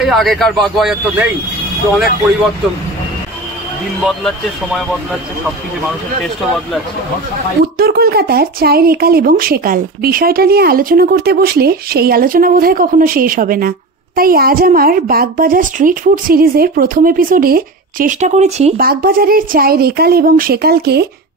আগেকার বাগবাজার তো নেই, তো অনেক পরিবর্তন, দিন বদলাচ্ছে, সময় বদলাচ্ছে, সবকিছু মানুষের টেস্টও বদলাচ্ছে। উত্তর কলকাতার চায়ের একাল এবং সেকাল বিষয়টা নিয়ে আলোচনা করতে বসলে সেই আলোচনা বোধহয় কখনো শেষ হবে না। তাই আজ আমার বাগবাজার স্ট্রিট ফুড সিরিজের প্রথম এপিসোডে চেষ্টা করেছি বাগবাজারের চায়ের একাল এবং সেকালকে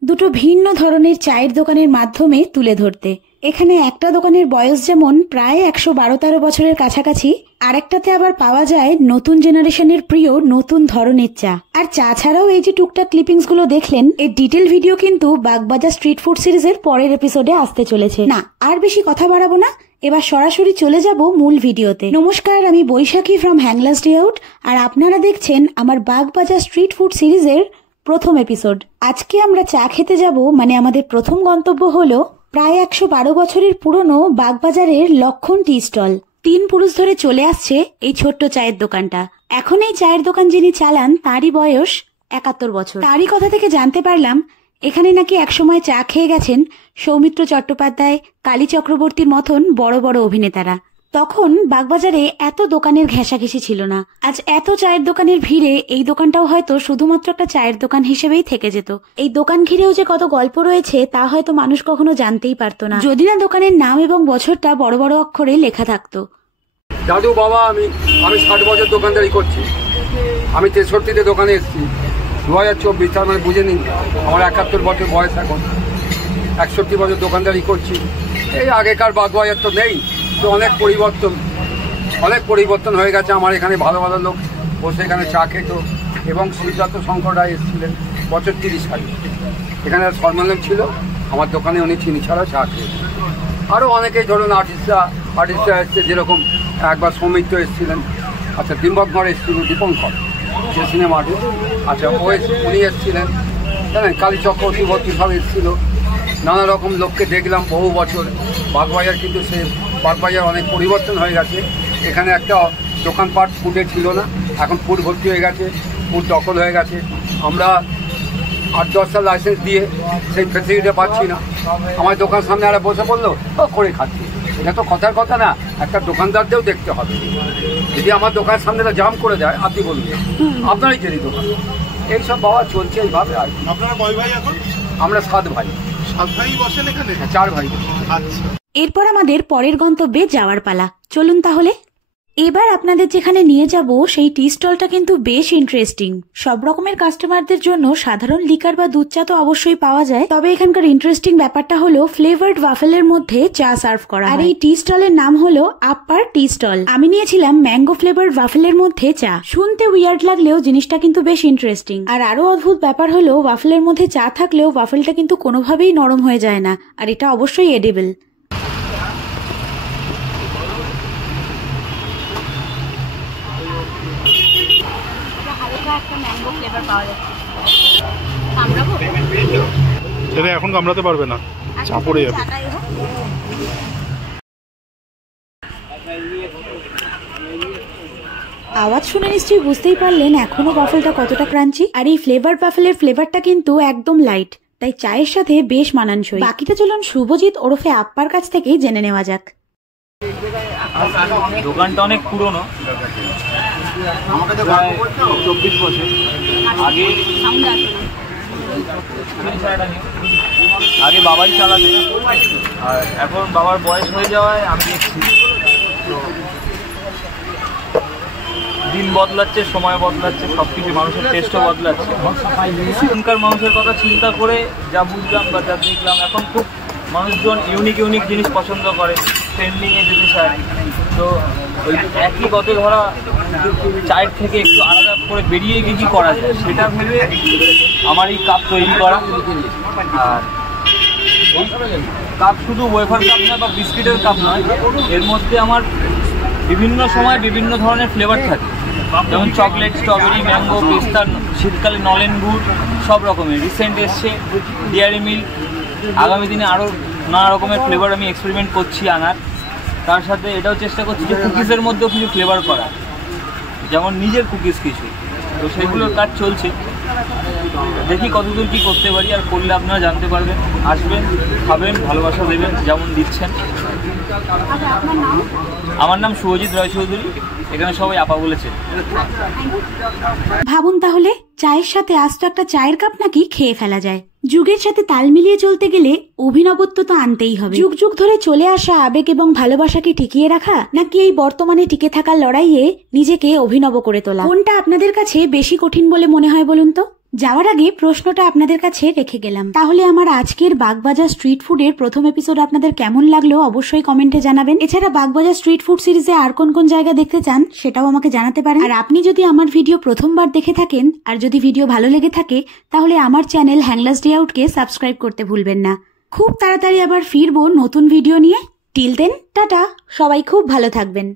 দুটো ভিন্ন ধরনের চায়ের দোকানের মাধ্যমে তুলে ধরতে। এখানে একটা দোকানের বয়স যেমন প্রায় 112-13 বছরের কাছাকাছি, আরেকটাতে আবার পাওয়া যায় নতুন জেনারেশনের প্রিয় নতুন ধরনের চা। আর চা ছাড়াও এই যে টুকটাক ক্লিপিংস গুলো দেখলেন, এর ডিটেল ভিডিও কিন্তু বাগবাজার স্ট্রিট ফুড সিরিজের পরের এপিসোডে আসতে চলেছে। না আর বেশি কথা বাড়াবো না, এবার সরাসরি চলে যাব মূল ভিডিওতে। নমস্কার, আমি বৈশাখী ফ্রম হ্যাংলাস ডে আউট, আর আপনারা দেখছেন আমার বাগবাজার স্ট্রিট ফুড সিরিজের প্রথম এপিসোড। আজকে আমরা চা খেতে যাব, মানে আমাদের প্রথম গন্তব্য হলো প্রায় 112 বছরের পুরনো বাগবাজারের লক্ষণ টি স্টল। 3 পুরুষ ধরে চলে আসছে এই ছোট্ট চায়ের দোকানটা। এখন এই চায়ের দোকান যিনি চালান তারই বয়স 71 বছর। তারই কথা থেকে জানতে পারলাম এখানে নাকি একসময় চা খেয়ে গেছেন সৌমিত্র চট্টোপাধ্যায়, কালী চক্রবর্তীর মতন বড় বড় অভিনেতারা। তখন বাগবাজারে এত দোকানের ঘেঁষাঘেঁষি ছিল না। আজ এত চায়ের দোকানের ভিড়ে এই দোকানটাও হয়তো শুধুমাত্র একটা চায়ের দোকান হিসেবেই থেকে যেত। এই দোকান ঘিরেও যে কত গল্প রয়েছে তা হয়তো মানুষ কখনো জানতেই পারতো না, যদি না দোকানের নাম এবং বছরটা বড় বড় অক্ষরে লেখা থাকতো। দাদু বাবা, আমি 60 বছর দোকানদারি করছি। আমি 63-তে দোকানে এসেছি 2024, তার মানে বুঝে নিন আমার 71 বছর বয়স। এখন 61 বছর দোকানদারি করছি। এই আগেকার বাগবাজার তো নেই, তো অনেক পরিবর্তন হয়ে গেছে। আমার এখানে ভালো ভালো লোক বসে এখানে চা খেত, এবং শ্রীদত্ত শঙ্কর রায় এসেছিলেন বছর 30 আগে। এখানে সরমানম ছিল আমার দোকানে, উনি চিনি ছাড়া চা খেয়ে। আরও অনেকেই ধরুন আর্টিস্টরা এসছে, যেরকম একবার সৌমিত্র এসেছিলেন, আচ্ছা ডিম্বকর এসেছিলেন, দীপঙ্কর যে সিনেমা আর্টিস্ট, আচ্ছা উনি এসেছিলেন, জানেন কালী চক্রবর্তী সব এসেছিল। নানা রকম লোককে দেখলাম বহু বছর। বাগবাজার কিন্তু সে বাগবাজার অনেক পরিবর্তন হয়ে গেছে। এখানে একটা দোকানপাট ফুডে ছিল না, এখন ফুড ভর্তি হয়ে গেছে, ফুড দখল হয়ে গেছে। আমরা 8-10টা লাইসেন্স দিয়ে সেই ফেসিলিটি পাচ্ছি না। আমার দোকান সামনে আর বসে পড়লো করে খাচ্ছি, এটা তো কথার কথা না। একটা দোকানদারদেরও দেখতে হবে, যদি আমার দোকানের সামনে জাম করে দেয় আপনি বলবেন আপনারই জেরি দোকান। এইসব বাবা চলছে এইভাবে। আর আপনারা কয় ভাই এখন? আমরা 7 ভাই। 7 ভাই বসেন এখানে? 4 ভাই। আচ্ছা, এরপর আমাদের পরের গন্তব্যে যাওয়ার পালা। চলুন তাহলে। এবার আপনাদের যেখানে নিয়ে যাব সেই টি স্টলটা কিন্তু বেশ ইন্টারেস্টিং। সব রকমের কাস্টমারদের জন্য সাধারণ লিকার বা দুধ চা তো অবশ্যই পাওয়া যায়, তবে এখানকার ইন্টারেস্টিং ব্যাপারটা হলো ফ্লেভার্ড ওয়াফেলের মধ্যে চা সার্ভ করা। আর এই টি স্টলের নাম হলো আপার টি স্টল। আমি নিয়েছিলাম ম্যাঙ্গো ফ্লেভার্ড ওয়াফেলের মধ্যে চা। শুনতে উইয়ার্ড লাগলেও জিনিসটা কিন্তু বেশ ইন্টারেস্টিং। আর আরো অদ্ভুত ব্যাপার হলো ওয়াফেলের মধ্যে চা থাকলেও ওয়াফেলটা কিন্তু কোনোভাবেই নরম হয়ে যায় না, আর এটা অবশ্যই এডিবল। সেটা এখন কামড়াতে পারবে না, চা পড়ে যাবে। আওয়াজ শুনে নিশ্চয়ই বুঝতেই পারলেন এখনো ওয়াফেলটা কতটা ক্রাঞ্চি। আর এই ফ্লেভার ওয়াফেলের ফ্লেভারটা কিন্তু একদম লাইট, তাই চায়ের সাথে বেশ মানানসই। বাকিটা চলুন শুভজিৎ ওরফে আপ্পার কাছ থেকেই জেনে নেওয়া যাক। দোকানটা অনেক পুরনো, 24 বছর আগে বাবাই চালাতে, আর এখন বাবার বয়স হয়ে যাওয়ায় আমি এসেছি। তো দিন বদলাচ্ছে, সময় বদলাচ্ছে, সবকিছু মানুষের টেস্টও বদলাচ্ছে। এখনকার মানুষের কথা চিন্তা করে যা বুঝলাম বা যা দেখলাম, এখন খুব মানুষজন ইউনিক জিনিস পছন্দ করে, ট্রেন্ডিংয়ে যেতে চায়। তো ওই একই গতে ধরা চায়ের থেকে একটু আলাদা করে বেরিয়ে গিয়ে কী করা যায় সেটা ভেবে আমার এই কাপ তৈরি করা। আর এই কাপ শুধু ওয়েফার কাপ নয় বা বিস্কিটের কাপ নয়, এর মধ্যে আমার বিভিন্ন সময় বিভিন্ন ধরনের ফ্লেভার থাকে, যেমন চকলেট, স্ট্রবেরি, ম্যাঙ্গো, পেস্তা, শীতকালে নলেন গুড়, সব রকমের। রিসেন্ট এসছে ডেয়ারি মিল্ক, আগামী দিনে আরও নানা রকমের ফ্লেভার আমি এক্সপেরিমেন্ট করছি আনার। তার সাথে এটাও চেষ্টা করছি যে কুকিজের মধ্যেও কিছু ফ্লেভার করা, যেমন নিজের কুকিজ কিছু। তো সেগুলোর কাজ চলছে, দেখি কতদূর কী করতে পারি। আর করলে আপনারা জানতে পারবেন, আসবেন, খাবেন, ভালোবাসা দেবেন যেমন দিচ্ছেন। আমার নাম শুভজিৎ রায়চৌধুরী। এখানে সবাই আপা বলেছে। ভাবুন তাহলে, চায়ের সাথে আস্ত একটা চায়ের কাপ নাকি খেয়ে ফেলা যায়। যুগের সাথে তাল মিলিয়ে চলতে গেলে অভিনবত্ব তো আনতেই হবে। যুগ যুগ ধরে চলে আসা আবেগ এবং ভালোবাসাকে টিকিয়ে রাখা, নাকি এই বর্তমানে টিকে থাকার লড়াইয়ে নিজেকে অভিনব করে তোলা, কোনটা আপনাদের কাছে বেশি কঠিন বলে মনে হয় বলুন তো? যাওয়ার আগে প্রশ্নটা আপনাদের কাছে রেখে গেলাম। তাহলে আমার আজকের বাগবাজার স্ট্রিট ফুডের প্রথম এপিসোড আপনাদের কেমন লাগলো অবশ্যই কমেন্টে জানাবেন। এছাড়া বাগবাজার স্ট্রিট ফুড সিরিজে আর কোন কোন জায়গা দেখতে চান সেটাও আমাকে জানাতে পারেন। আর আপনি যদি আমার ভিডিও প্রথমবার দেখে থাকেন আর যদি ভিডিও ভালো লেগে থাকে, তাহলে আমার চ্যানেল হ্যাংলাস ডে আউটকে সাবস্ক্রাইব করতে ভুলবেন না। খুব তাড়াতাড়ি আবার ফিরবো নতুন ভিডিও নিয়ে। টিল দেন টাটা, সবাই খুব ভালো থাকবেন।